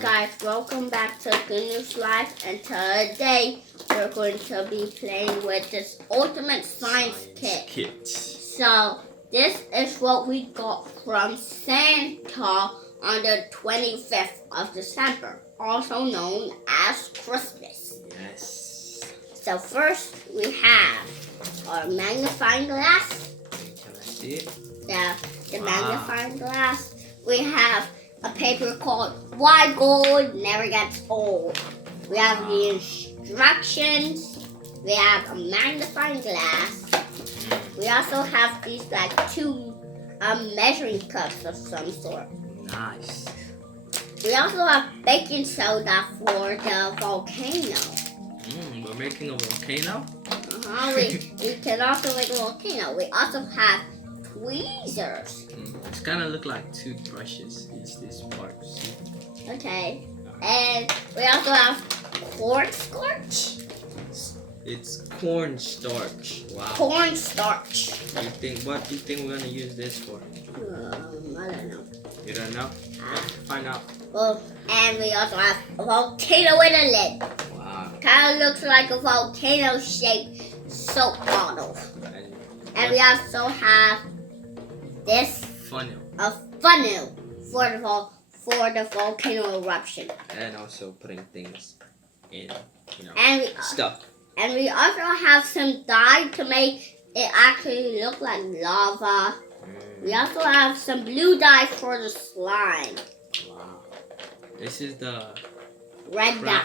Hi guys, welcome back to Goodness Life, and today we're going to be playing with this ultimate science kit. So this is what we got from Santa on the 25th of December, also known as Christmas. Yes. So first we have our magnifying glass. Can I see it? The magnifying glass. We have a paper called Why Gold Never Gets Old. We have the instructions. We have a magnifying glass. We also have these like two measuring cups of some sort. Nice. We also have baking soda for the volcano. We're making a volcano? We can also make a volcano. We also have tweezers. It's kind of look like toothbrushes. It's this part. Okay. And we also have cornstarch. It's cornstarch. Wow. Cornstarch. What do you think we're gonna use this for? I don't know. You don't know? Find out. Well, and we also have a volcano with a lid. Wow. Kind of looks like a volcano-shaped soap bottle. And we also have this funnel. A funnel for the volcano eruption. And also putting things in, stuff. And we also have some dye to make it actually look like lava. We also have some blue dye for the slime. Wow. This is the red dye.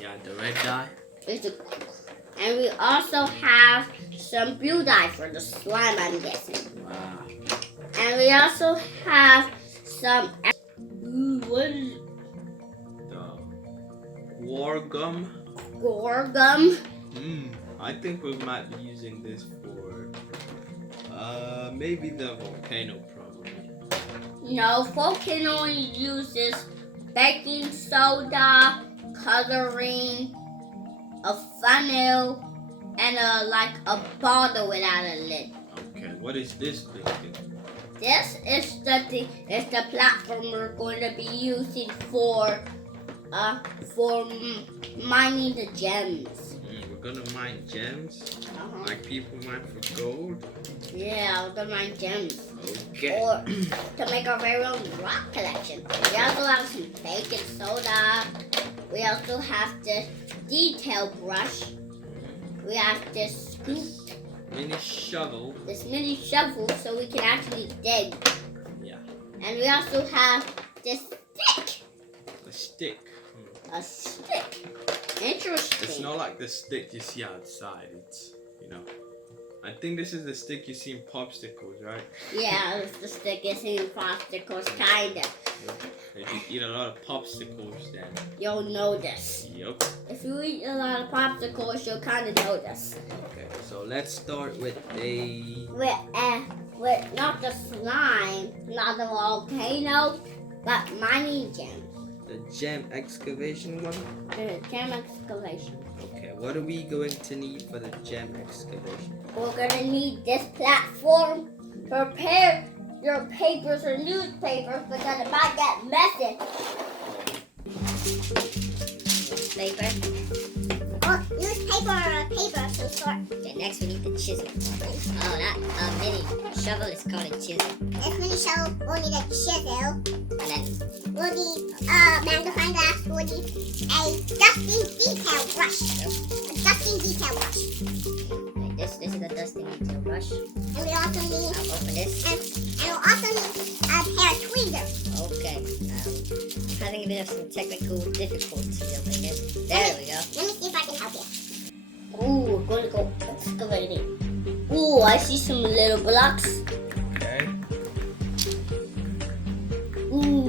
Yeah, the red dye. And we also have some blue dye for the slime, I'm guessing. Wow. And we also have some... what is it? The war gum. Gore gum. I think we might be using this for maybe the volcano probably. No, volcano uses baking soda, coloring, a funnel, and a bottle without a lid. Okay, what is this big thing? This is the platform we're going to be using for mining the gems. We're gonna mine gems, like people mine for gold. Yeah, we're gonna mine gems. Okay. Or to make our very own rock collection. We also have some baking soda. We also have this detail brush. We have this scoop. Mini shovel. This mini shovel so we can actually dig. Yeah. And we also have this stick. A stick. A stick. Interesting. It's not like the stick you see outside. It's, I think this is the stick you see in popsicles, right? Yeah, it's the stick you see in popsicles, kinda. If you eat a lot of popsicles, then you'll know this. Yep. If you eat a lot of popsicles, you'll kind of know this. Okay, so let's start with with not the slime, not the volcano, but mining gems. The gem excavation one? The gem excavation. Okay, what are we going to need for the gem excavation? We're going to need this platform. Prepare your papers or newspapers because it might get messy. Paper. Or newspaper or paper of some sort. Okay, next we need the chisel. Oh, that mini shovel is called a chisel. This mini shovel, we'll need a chisel. And then we'll need a magnifying glass. We'll need a dusting detail brush. A dusting detail brush. Okay, this is a dusting detail brush. And we also need... I'll open this. And we'll also need a pair of tweezers. Okay. Having a bit of some technical difficulty opening this. There we go. Let me see if I can help you. Ooh, we're going to go excavating. Ooh, I see some little blocks. Okay. Ooh.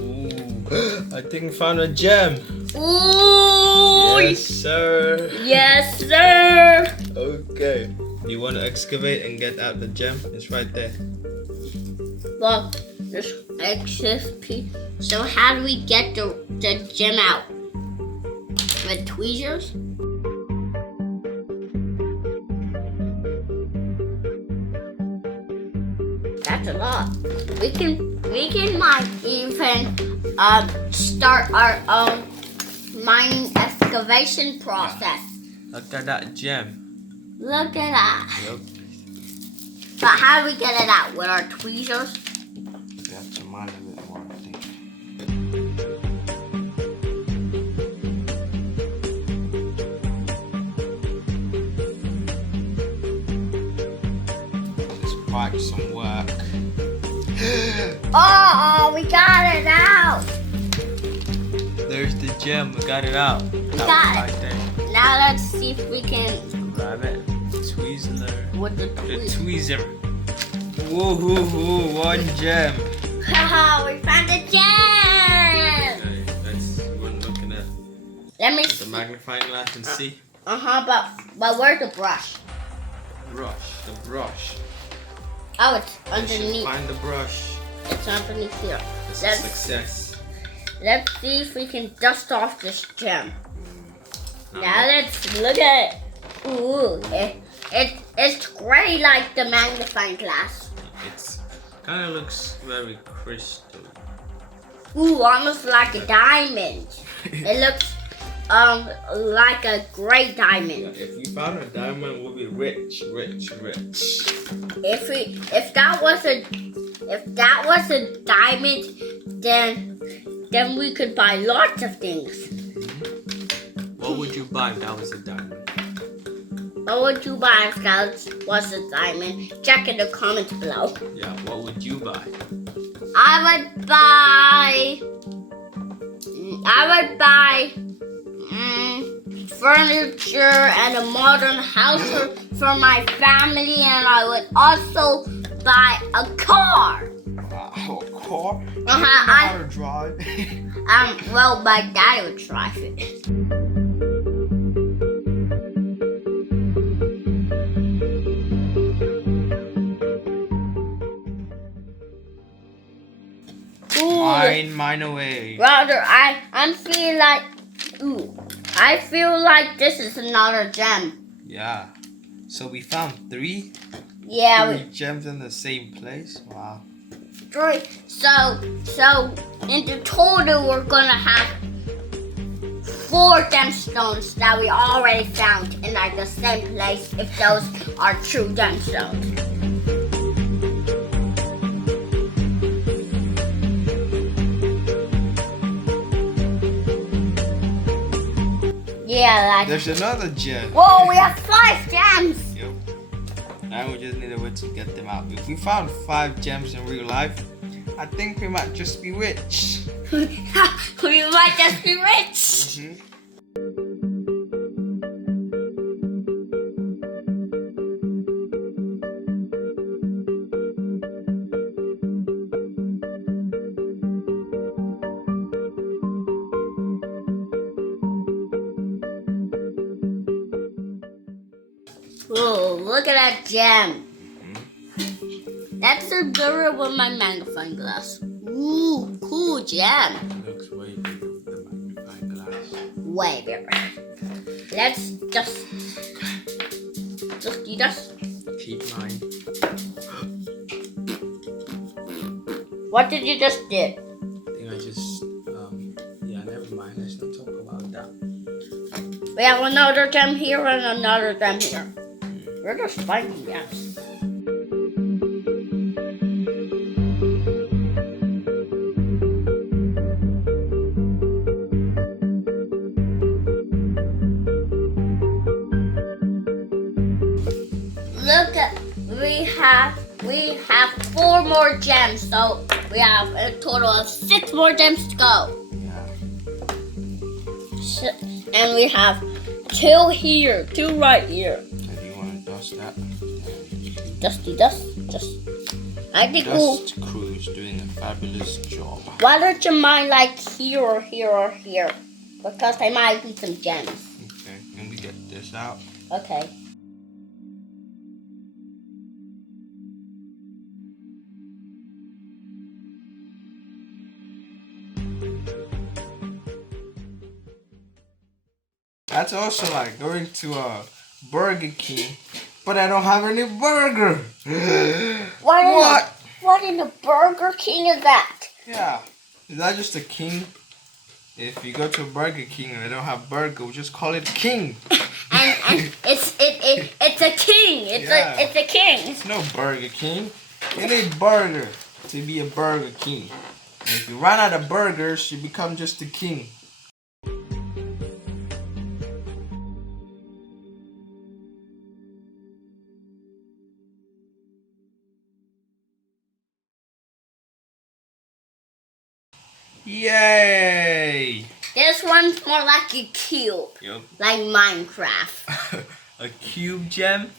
Ooh, I think we found a gem. Ooh! Yes, sir. Yes, sir! Okay. You want to excavate and get out the gem? It's right there. Well, this XSP. So how do we get the gem out? With tweezers? That's a lot. We can might even start our own mining excavation process. Look at that gem. Look at that. Yep. But how do we get it out? With our tweezers? We have to mine a bit more, I think. It's quite some work. Oh, we got it out. There's the gem. We got it out. We got it. Right there. Now let's see if we can Grab it. Tweezler. with the The tweezers. tweezer. Woohoo! One gem. Haha, we found the gem. Okay, let's look at it. Let me The see. magnifying glass and see. But where's the brush? The brush. Oh, it's We should underneath. find the brush. It's underneath here. It's a Let's success. see if we can dust off this gem. No. Now let's look at it. Ooh, it's gray like the magnifying glass. It's kind of looks very crystal. Ooh, almost like a diamond. It looks like a gray diamond. If we found a diamond, we'll be rich. If that was a diamond, then we could buy lots of things. What would you buy if that was a diamond? What would you buy if that was a diamond? Check in the comments below. Yeah, what would you buy? I would buy furniture and a modern house for my family, and I would also buy a car. Wow, a car? How to drive? Well, my dad would drive it. Mine away. Rather, I'm feeling like, I feel like this is another gem. Yeah. So we found three gems in the same place. Wow. Three. So in the total, we're gonna have 4 gemstones that we already found in like the same place. If those are true gemstones. Yeah, like. There's another gem. Whoa, we have 5 gems. Yep. Now we just need a way to get them out. If we found 5 gems in real life, I think we might just be rich. We might just be rich. Whoa, look at that gem. That's a bigger with my magnifying glass. Ooh, cool gem. It looks way bigger with the magnifying glass. Way bigger. Let's just do this. Keep mine. What did you just do? I think I just, never mind. Let's not talk about that. We have another gem here and another gem here. We're just finding gems. Look at, we have 4 more gems, so we have a total of 6 more gems to go. Yeah. And we have 2 here, 2 right here. If you want to dust that. Dusty dust, just I think we'll... Dust crew's doing a fabulous job. Why don't you mind like here or here or here? Because there might be some gems. Okay, let me get this out. Okay. That's also like going to a Burger King, but I don't have any burger. What in the Burger King is that? Yeah, is that just a king? If you go to a Burger King and they don't have burger, we just call it king. and it's a king. It's a king. It's no Burger King. You need burger to be a Burger King. And if you run out of burgers, you become just a king. Yay! This one's more like a cube. Yep. Like Minecraft. A cube gem?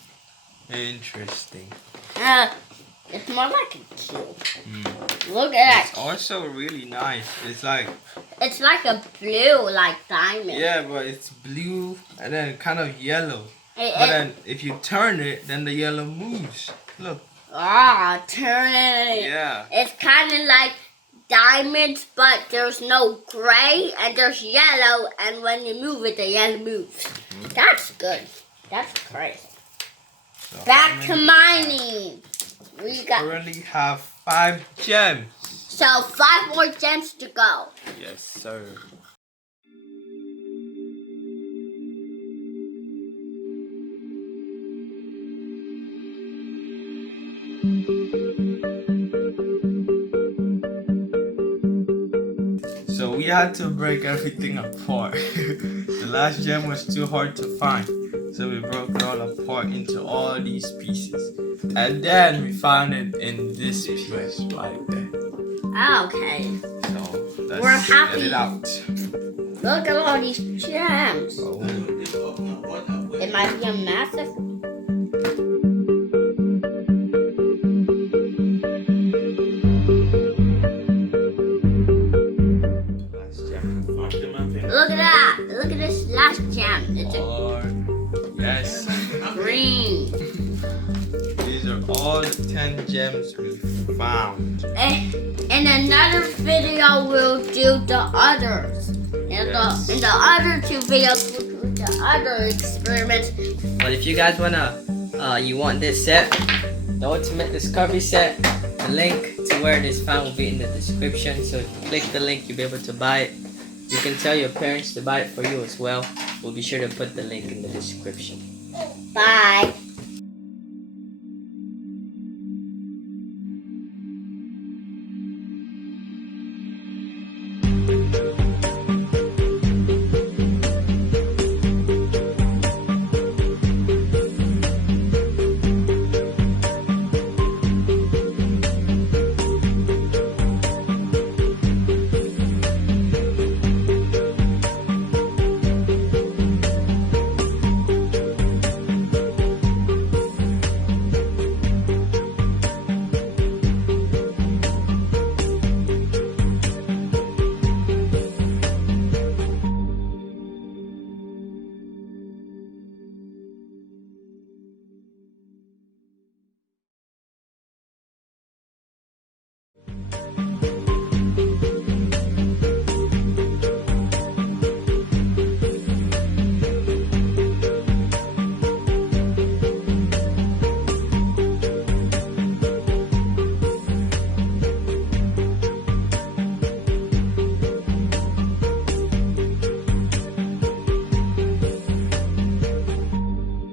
Interesting. It's more like a cube. Look at It's also really nice. It's like a blue like diamond. yeah, but it's blue and then kind of yellow. But then if you turn it, then the yellow moves. Look. Turn it. Yeah. It's kind of like diamonds, but there's no gray and there's yellow, and when you move it, the yellow moves. That's good. That's crazy. So Back to mining. We currently have 5 gems. So 5 more gems to go. Yes, sir. So we had to break everything apart. The last gem was too hard to find. So we broke it all apart into all these pieces. And then we found it in this piece right there. Okay. So let's We're happy. get it out. Look at all these gems. Oh. It might be a massive. Look at that. Look at this last gem. It's Yes. green. These are all the 10 gems we found. In another video, we'll do the others. In the other 2 videos, we'll do the other experiments. But if you guys you want this set, the Ultimate Discovery Set, the link to where it is found will be in the description. So if you click the link, you'll be able to buy it. You can tell your parents to buy it for you as well. We'll be sure to put the link in the description. Bye.